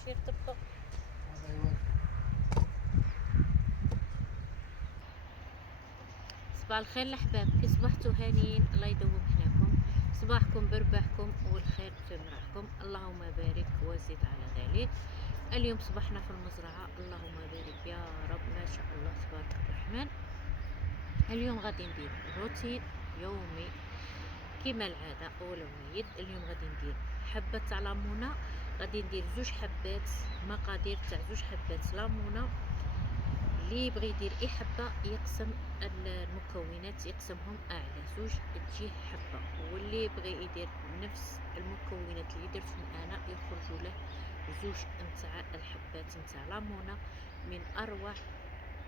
باش يرتبطوا. صباح الخير الاحباب، كي صبحتوا هانيين الله يدوم حناكم، صباحكم برباحكم والخير في مراحكم، اللهم بارك وزد على ذلك. اليوم صبحنا في المزرعه، اللهم بارك يا رب، ما شاء الله تبارك الرحمن. اليوم غادي ندير روتين يومي كما العاده اولويد. اليوم غادي ندير حبه تاع لامونه، غادي ندير 2 حبات، مقادير تاع 2 حبات لامونه. اللي يبغي يدير اي حبه يقسم المكونات، يقسمهم على 2 تجيه حبه، واللي يبغي يدير نفس المكونات اللي درتهم انا يخرجوا له 2 نتاع الحبات نتاع لامونه. من اروع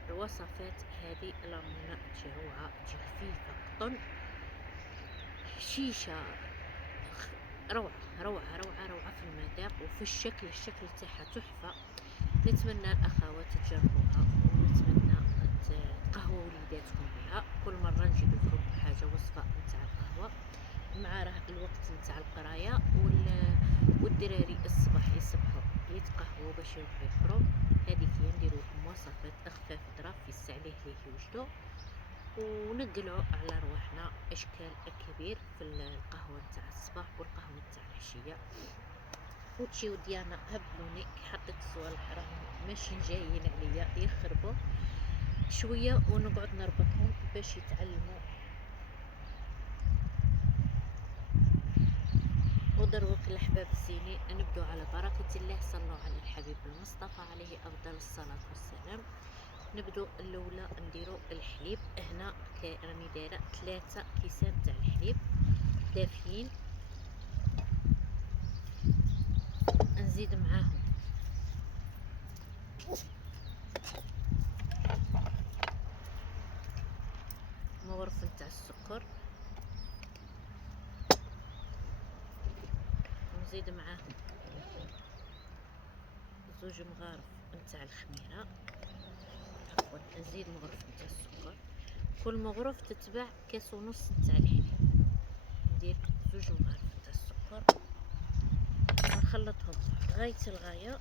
الوصفات هذه لامونه، تجي روعه، تجي خفيفه قطن، شيشه، روعه روعه روعه روعه في المذاق وفي الشكل تاعها تحفه. نتمنى الاخوات تجربوها، ونتمنى تقهووا وليداتكم بها. كل مره نجيب لكم حاجه وصفه نتاع القهوه، مع راه الوقت نتاع القرايه والدراري الصباح يصبحوا يتقهووا باش يروحوا يقراو. هذيك هي نديروا لهم وصفات خفاف ظراف يستعليه ليه يوجدوا، ونقلعوا على رواحنا اشكال كبير في القهوه نتاع الصباح والقهوه نتاع العشيه. وتجيو ديانا هبلوني كي حطيت الصوالح راهم ماشي جايين عليا يخربوا شويه، ونقعد نربطهم باش يتعلموا. ودروك الاحباب الزينين نبدو على بركه الله، صلوا على الحبيب المصطفى عليه افضل الصلاه والسلام. نبدو الاولى نديرو الحليب. هنا راني دايره 3 كيسان تاع الحليب دافيين، نزيد معاهم مغرف نتاع السكر، ونزيد معاهم 2 مغارف نتاع الخميره، عفوا نزيد مغرف نتاع السكر. كل مغرف تتبع كاس ونص نتاع الحليب. ندير 2 مغارف نتاع السكر، نخلطهم غايه الغايه.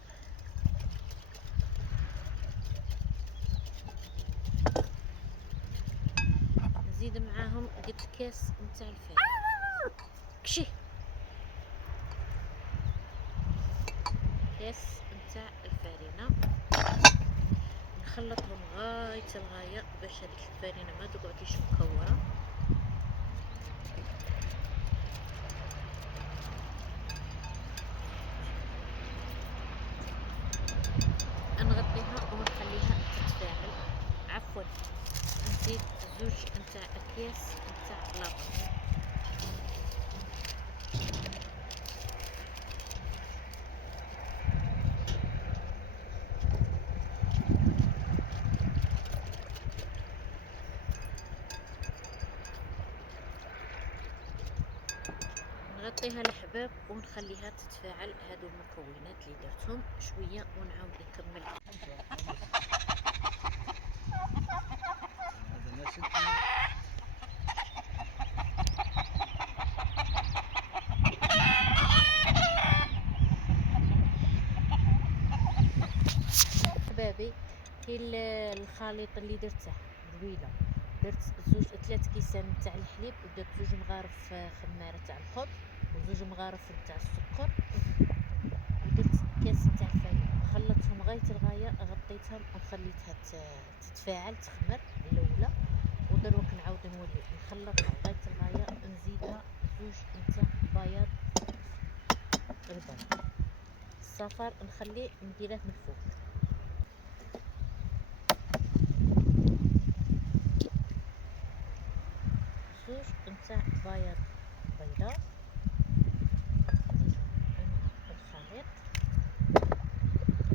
نزيد معاهم قد كاس نتاع الفارينه، كشي كاس نتاع الفارينه. نخلطهم غايه الغايه باش هذيك الفارينه ما تقعدش مكوره. نغطيها ونخليها تتفاعل. عفوا نزيد 2 نتاع اكياس نتاع لابس. نغطيها الحباب ونخليها تتفاعل. هادو المكونات اللي درتهم شويه ونعاود نكمل. حبابي كي الخليط اللي درته ذويله، درت 3 كيسان تاع الحليب، ودرت 2 مغارف خماره تاع الخبز، و2 مغارف تاع السكر، ودرت كاس تاع الفانيلا. خلطتهم غايه الغايه، غطيتهم وخليتها تتفاعل تخمر الاولى. ودروك نعاود نولي نخلطها غايه الغايه، نزيدها 2 نتاع بياض البيض. الصفار نخليه نديره من الفوق. زوج نتاع بياض بيضاء، نزيدهم في الخليط،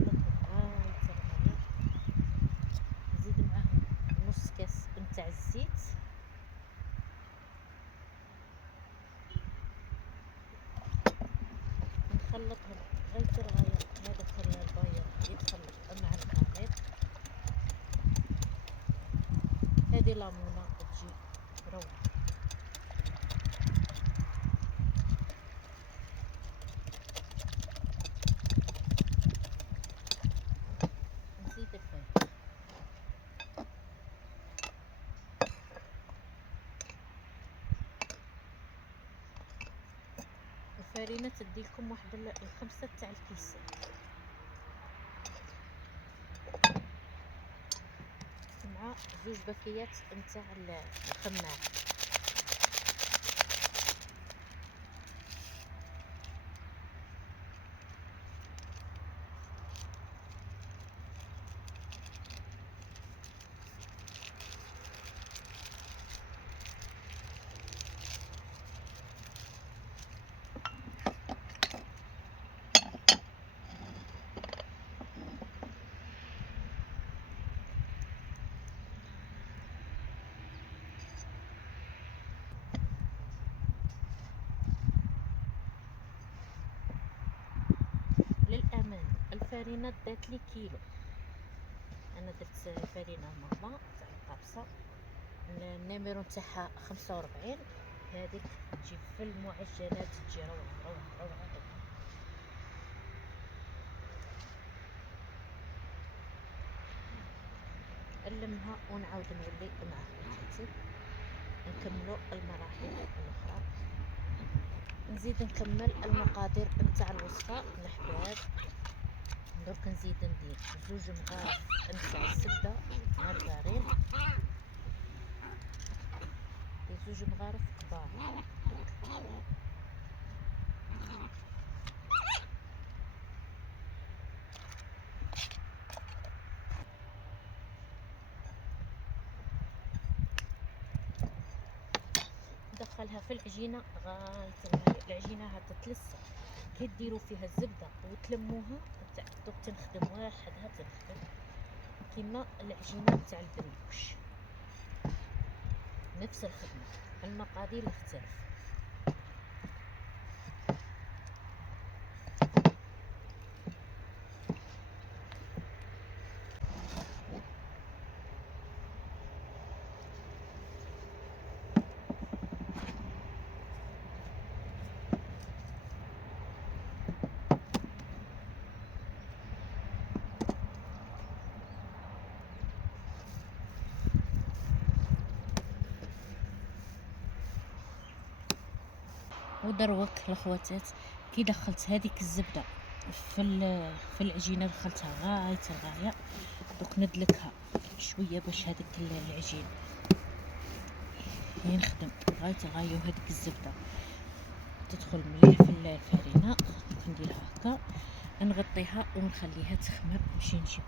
نخلطهم غاية الغاية. نزيد معاهم نص كاس نتاع الزيت، نخلطهم غاية الغاية. هذاك البياض يتخلط مع الخليط. هذه لامونة تجي روعة. الفرينه تدي لكم واحد الخمسه تاع الكيس مع زوج باكيات نتاع الخماعه. للامان الفرينه دات لي كيلو، انا درت فرينه مربى تاع القابصه النيميرو تاعها 45. هذيك تجي في المعجنات تجي روعه روعه روعه روعه. نلمها ونعاود نولي مع خواتاتي نكملوا المراحل الاخرى. نزيد نكمل المقادير نتاع الوصفه الحباب. درك نزيد ندير زوج مغارف نتاع الزبده مارغرين، زوج مغارف كبار. ندخلها في العجينه غايه العجينه هاد تتلصق. كي ديروا فيها الزبده وتلموها دوك تنخدم وحدها، تنخدم كيما العجينه تاع البندوش، نفس الخدمه، المقادير يختلف. ودروك الخواتات كي دخلت هذيك الزبده في العجينه، دخلتها غايه الغايه. دوك ندلكها شويه باش هذيك العجين ينخدم غايه الغايه، وهذيك الزبده تدخل مليح في الفرينه. نديرها هكا، نغطيها ونخليها تخمر باش نجيب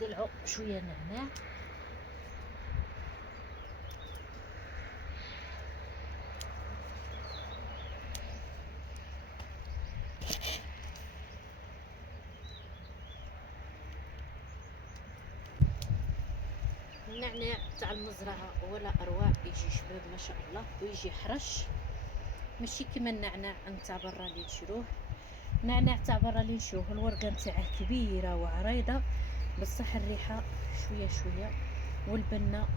ندلعو شويه نعناع. النعناع تاع المزرعه ولا اروع، يجي شباب ما شاء الله ويجي حرش، ماشي كيما النعناع نتاع برا اللي نشروه. النعناع تاع برا اللي نشوفه الورقه نتاعه كبيره وعريضه، بصح الريحه شويه شويه، والبنه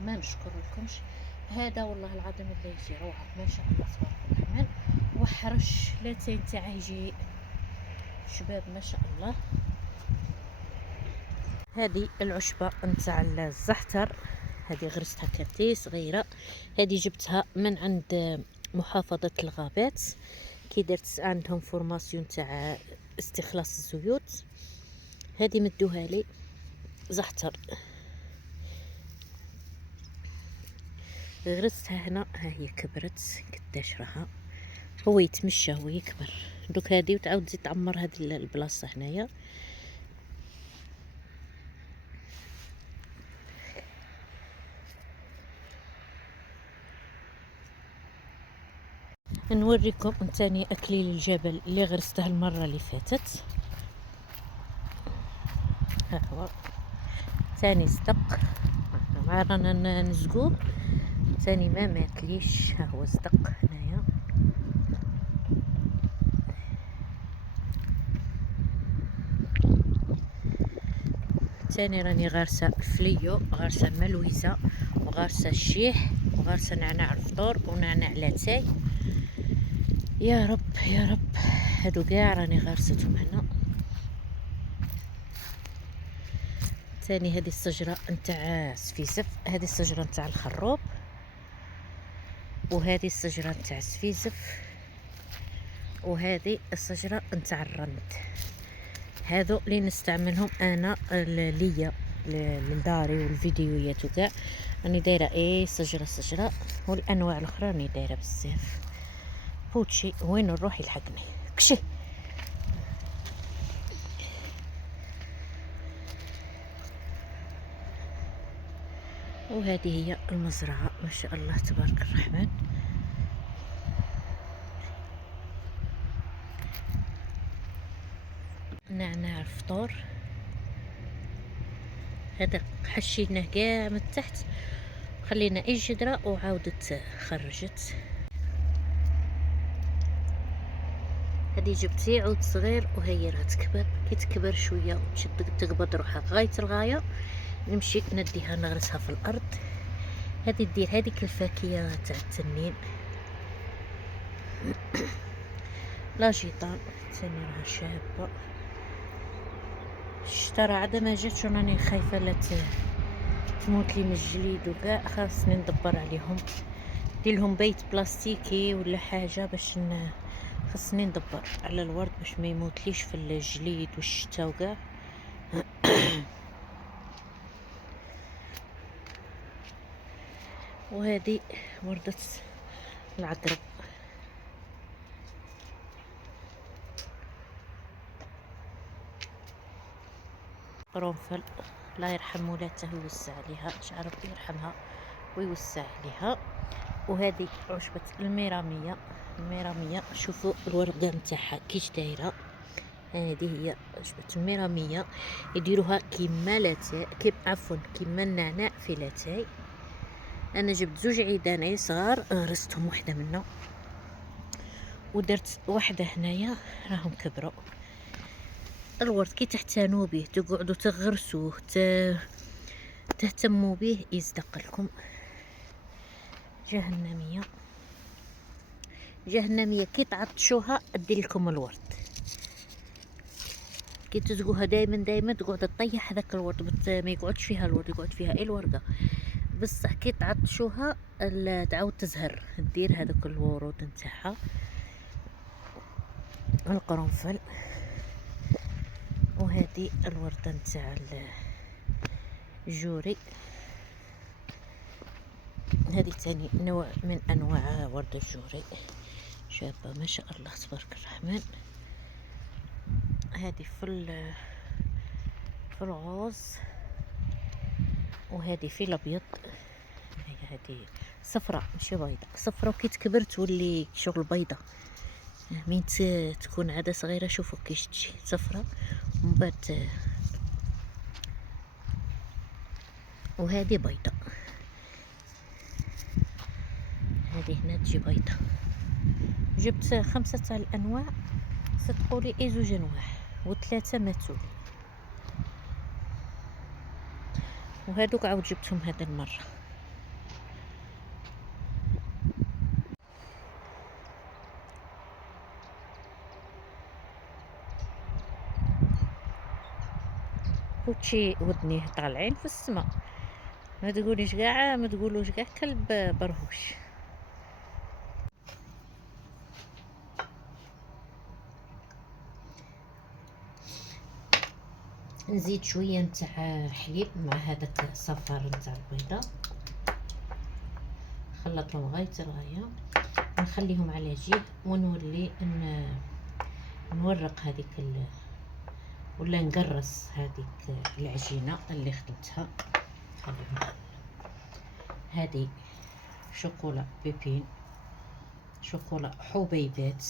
ما نشكر لكمش. هذا والله العظيم اللي يجي روعه ما شاء الله تبارك الرحمن، وحرش لاتين تاعه يجي شباب ما شاء الله. هذه العشبه نتاع الزعتر، هذه غرستها كرتي صغيره، هذه جبتها من عند محافظه الغابات كي درت عندهم فورماسيون تاع استخلاص الزيوت. هذه مدوها لي زعتر، غرستها هنا، ها هي كبرت قداش راها، هو يتمشى هو يكبر. دوك هذه وتعاود تزيد تعمر هذه البلاصه هنايا. نوريكم ثاني اكليل الجبل اللي غرسته المره اللي فاتت. ها هو ثاني صدق، مع رانا نزقوه ثاني ما ماكليش. ها هو صدق هنايا. ثاني راني غارسه الفليو، غارسه ملويزه، وغارسه الشيح، وغارسه نعناع الفطور ونعناع لاتاي. يا رب يا رب، هادو كاع راني غارستهم هنا. ثاني هذه الشجره نتاع سفيزف، هذه الشجره نتاع الخروب، وهذه الشجره نتاع سفيزف، وهذه الشجره نتاع الرند. هذو اللي نستعملهم انا ليا لداري والفيديوهات وكاع، راني دايره شجره، والانواع الاخرى راني دايره بزاف. بوتشي وين نروح يلحقني كشي. وهذه هي المزرعه ما شاء الله تبارك الرحمن. نعناع الفطور هذا حشيناه كاع من تحت، خلينا اي جدره وعاودت خرجت. هذه جبتي عود صغير وهي راه تكبر، كي تكبر شويه وتشد تقبض روحها غايه الغايه، نمشي نديها نغرسها في الارض. هذه دير هذيك الفاكهه تاع التنين. لا جيطان ثاني راها شابه، الشتا راه عاد ما جاتش وراني خايفه لا تموت لي من الجليد وكاع، خاصني ندبر عليهم، ندير لهم بيت بلاستيكي ولا حاجه باش خاصني ندبر على الورد باش ما يموتليش في الجليد والشتا وكاع. وهذه وردة العقرب. قرنفل الله يرحم مولاته ويوسع عليها، شعر ربي يرحمها ويوسع عليها. وهذه عشبة الميرامية، الميرامية شوفوا الورقة نتاعها كيش دايرة. هذه هي عشبة الميرامية، يديروها كيما لاتاي، عفوا كيما النعناع في لاتاي. انا جبت زوج عيدان صغار غرستهم وحده منهم، ودرت واحده هنايا راهم كبروا. الورد كي تحتانوا به تقعدوا تغرسوه تهتموا به يصدق لكم. جهنميه، جهنميه كي تعطشوها دير لكم الورد، كي تزقوها دائما تقعد تطيح هذاك الورد، ما يقعدش فيها الورد، يقعد فيها الورقه. بصح كي تعطشوها تعاود تزهر، دير هذوك الورود نتاعها. القرنفل، وهذه الورده نتاع الجوري، هذه ثاني نوع من انواع ورد الجوري، شابه ما شاء الله تبارك الرحمن. هذه في الغوز، وهذه في الابيض. هذه صفراء ماشي بيضاء، صفراء وكي تكبر تولي شغل بيضاء. مين تكون عاده صغيره شوفوا كيش تجي صفراء ومن بعد. وهذه بيضة، هذه هنا تجي بيضة. جبت 5 الانواع، صدقولي اي 2 انواع و3 ماتوا، وهذوك عاود جبتهم هذه المرة. كلشي ودنيه طالعين في السما، ما تقوليش كاع، ما تقولوش كاع كلب برهوش. نزيد شويه نتاع حليب مع هذاك الصفار نتاع البيضه، نخلطهم غايه الغايه، نخليهم على جيب ونولي نورق هذيك ولا نقرص هذيك العجينه اللي خدمتها. هذه شوكولا بيبين، شوكولا حبيبات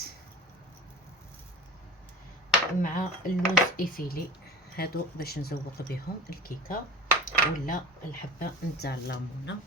مع اللوز ايفيلي، هادو باش نزوق بهم الكيكه ولا الحبه نتاع الليمونه.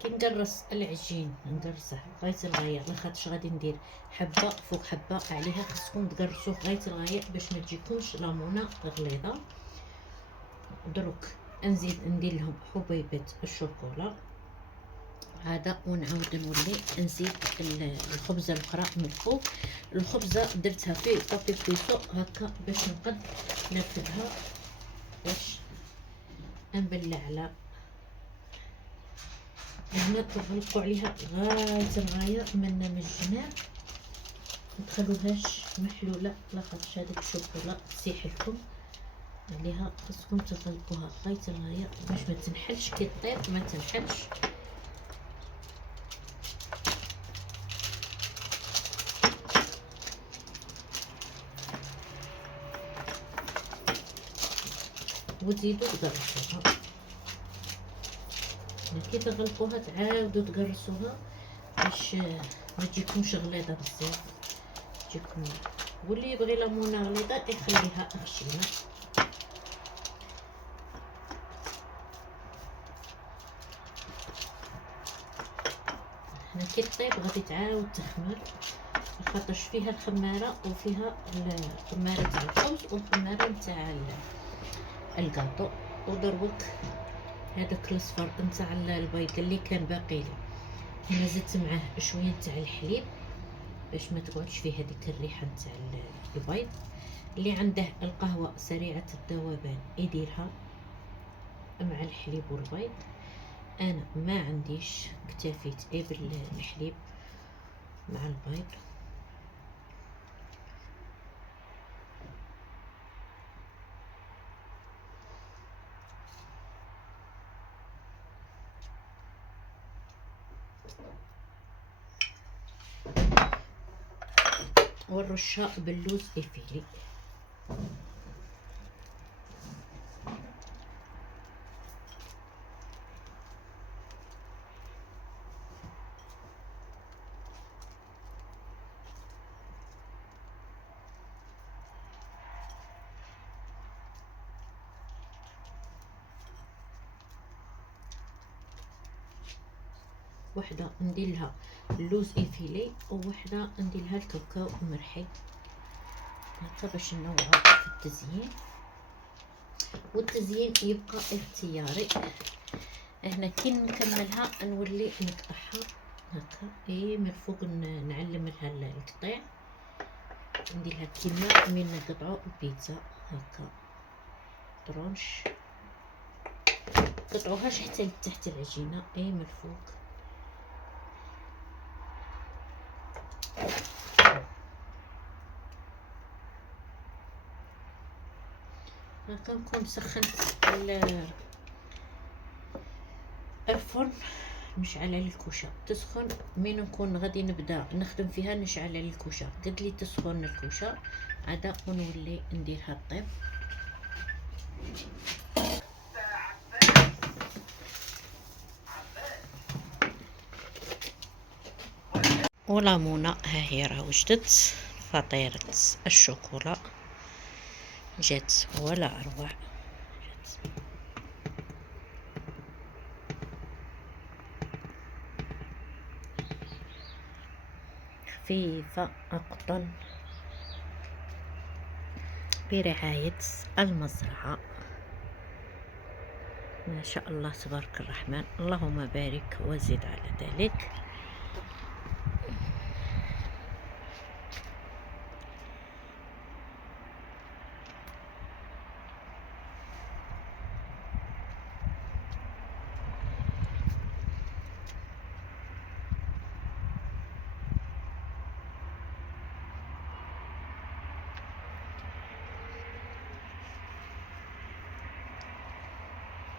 كي نقرص العجين نقرصه غايه الغايه، لاخاطش غادي ندير حبه فوق حبه عليها. خصكم تقرصوه غايه الغايه باش ما تجيكمش لامونه غليظه. دروك نزيد ندير لهم حبيبه الشوكولا هذا، ونعاود نولي نزيد الخبزه الاخرى من الفوق. الخبزه درتها في بابي بليسو هكا باش نقد نرفدها، باش نبلع على هنا. تغلقوا عليها غايه الغايه من الجناب، متخلوهاش محلوله لاخاطش هذيك الشوكولا تسيح لكم عليها. خصكم تغلقوها غايه الغايه باش ما تنحلش، كي طيب ما تنحلش. وتزيدوا تقرصوها. كي تغلقوها تعاودوا تقرصوها باش ما تجيكمش غليظه بزاف، تجيكم. واللي يبغي ليمونه غليظه يخليها خشينه. هنا كي طيب غادي تعاود تخمر، خاطرش فيها الخماره وفيها الخماره تاع الخبز والخماره نتاع الكاطو. ودروك هذاك الصفر نتاع البيض اللي كان باقي لي، هنا زدت معاه شويه تاع الحليب باش ما تقعدش فيه هذيك الريحه نتاع البيض. اللي عنده القهوه سريعه الذوبان يديرها مع الحليب والبيض. انا ما عنديش، اكتفيت بالحليب مع البيض. والرشه باللوز الفيلي. وحده ندير لها اللوز افيلي ووحده ندير لها الكاوكاو المرحي هكا باش نوعو في التزيين. والتزيين يبقى اختياري. هنا كي نكملها نولي نقطعها هكا من الفوق، نعلم لها القطيع، ندير لها كيما من نقطعو البيتزا هكا طرونش. قطعوهاش حتى لتحت العجينه من الفوق. هكا نكون سخنت الفرن، نشعل على الكوشه تسخن. من نكون غادي نبدا نخدم فيها نشعل على الكوشه، قد لي تسخن الكوشه عاده ونولي نديرها طيب. ولامونه ها هي راه وجدت. فطيره الشوكولا جات ولا اروع. خفيفة أقطن برعاية المزرعة. ما شاء الله تبارك الرحمن، اللهم بارك وزد على ذلك.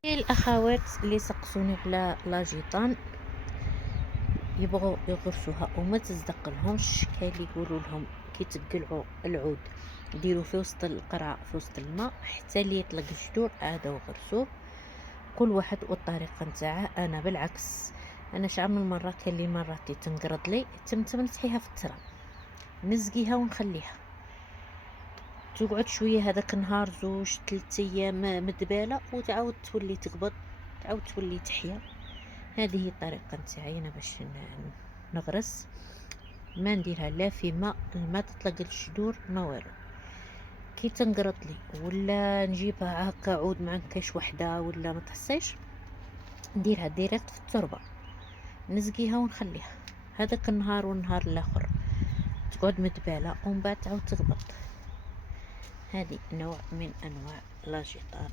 الاخوات اللي سقسوني على لاجيطان يبغوا يغرسوها وما تصدق لهمش، كاين اللي يقولوا لهم كي تقلعوا العود ديروا في وسط القرعه في وسط الماء حتى اللي يطلق الجذور هذا وغرسوه. كل واحد والطريقه نتاعه. انا بالعكس، انا شحال من مره كان لي مراتي تنقرض لي تم نسحيها في التراب، نسقيها ونخليها تقعد شويه هذاك النهار 2 3 ايام مدباله وتعاود تولي تقبض، تعاود تولي تحيا. هذه هي الطريقه نتاعي انا باش نغرس. ما نديرها لا في ماء، الماء تطلق الجذور ما والو. كي تنقرط لي ولا نجيبها هكا عود ما نكاش وحده ولا ما تحصيش، نديرها ديريكت في التربه، نسقيها ونخليها هذاك النهار والنهار الاخر تقعد مدباله، ومن بعد تعاود تقبض. هذه نوع من انواع لاجيطان،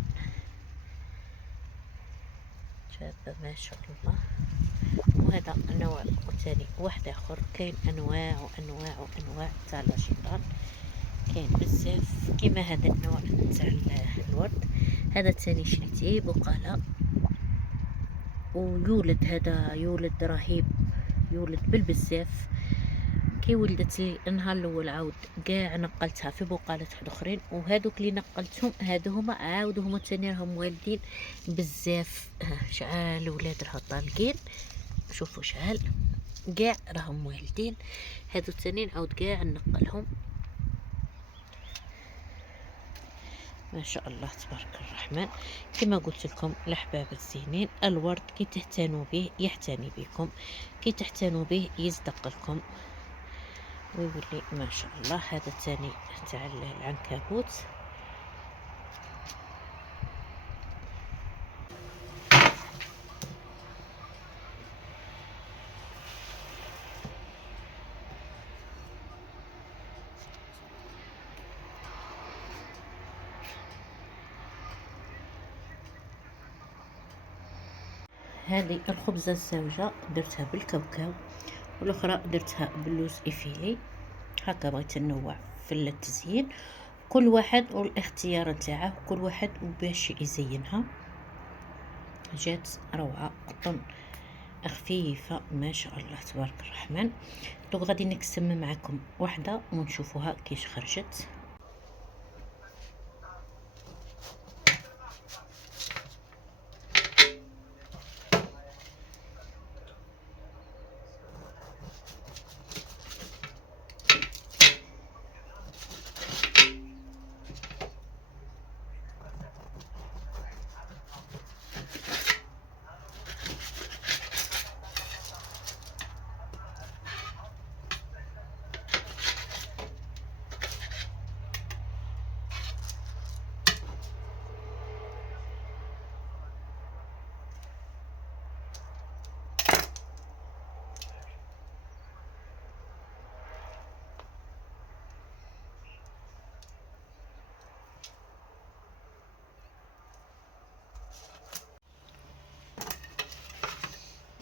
شابه ما شاء الله. وهذا نوع ثاني واحد اخر. كاين انواع وانواع وانواع تاع لاجيطان، كاين بزاف. كيما هذا النوع تاع الورد، هذا الثاني شريتيه بقاله ويولد، هذا يولد رهيب، يولد بالبزاف. كي ولدت لي النهار الاول عاود كاع نقلتها في بقالات واحد اخرين، وهذوك اللي نقلتهم هادو هما عاود هما ثاني راهم والدين بزاف. شعال ولاد راه طالقين، شوفوا شعال كاع راهم والدين. هادو الثانيين عاود كاع نقلهم ما شاء الله تبارك الرحمن. كما قلت لكم الاحباب الزينين، الورد كي تهتنوا به يحتني بكم، كي تحتنوا به يصدق لكم ويولي ما شاء الله. هذا الثاني تاع العنكبوت. هذه الخبزة الزوجة درتها بالكاوكاو، والاخرى درتها باللوز افيلي. هكا بغيت ننوع في التزيين، كل واحد والاختيار نتاعه، كل واحد باش يزينها. جات روعه، قطن خفيفه ما شاء الله تبارك الرحمن. دوك غادي نقسم معكم واحده ونشوفوها كيش خرجت.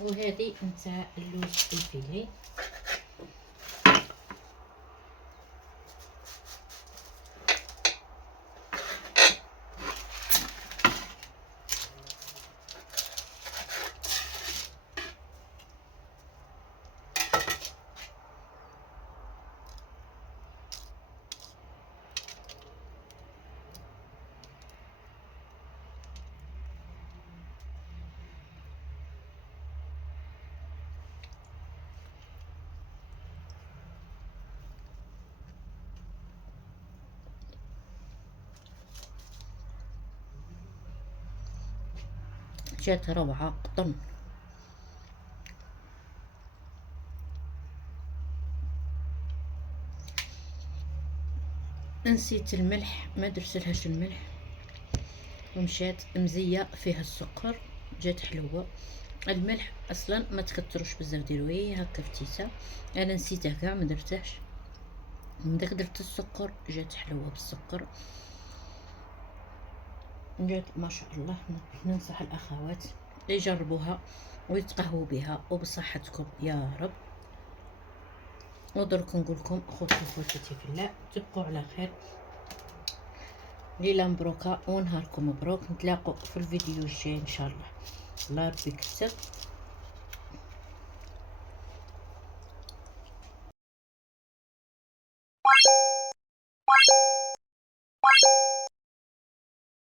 وهذه نتاع اللوز الفيلي. جات روعة قطن. نسيت الملح، ما درتلهاش الملح، ومشات مزيه فيها السكر، جات حلوه. الملح اصلا ما تكتروش بزاف، ديروه هكا فتيته، انا نسيته كاع ما درتهش. من داك درت السكر، جات حلوه بالسكر، جات ما شاء الله. ننصح الاخوات يجربوها ويتقهووا بها وبصحتكم يا رب. ودرك نقول لكم خوتي وخواتاتي في الله، تبقوا على خير، ليله مبروكه ونهاركم مبروك. نتلاقوا في الفيديو الجاي ان شاء الله. الله ربي يكتب.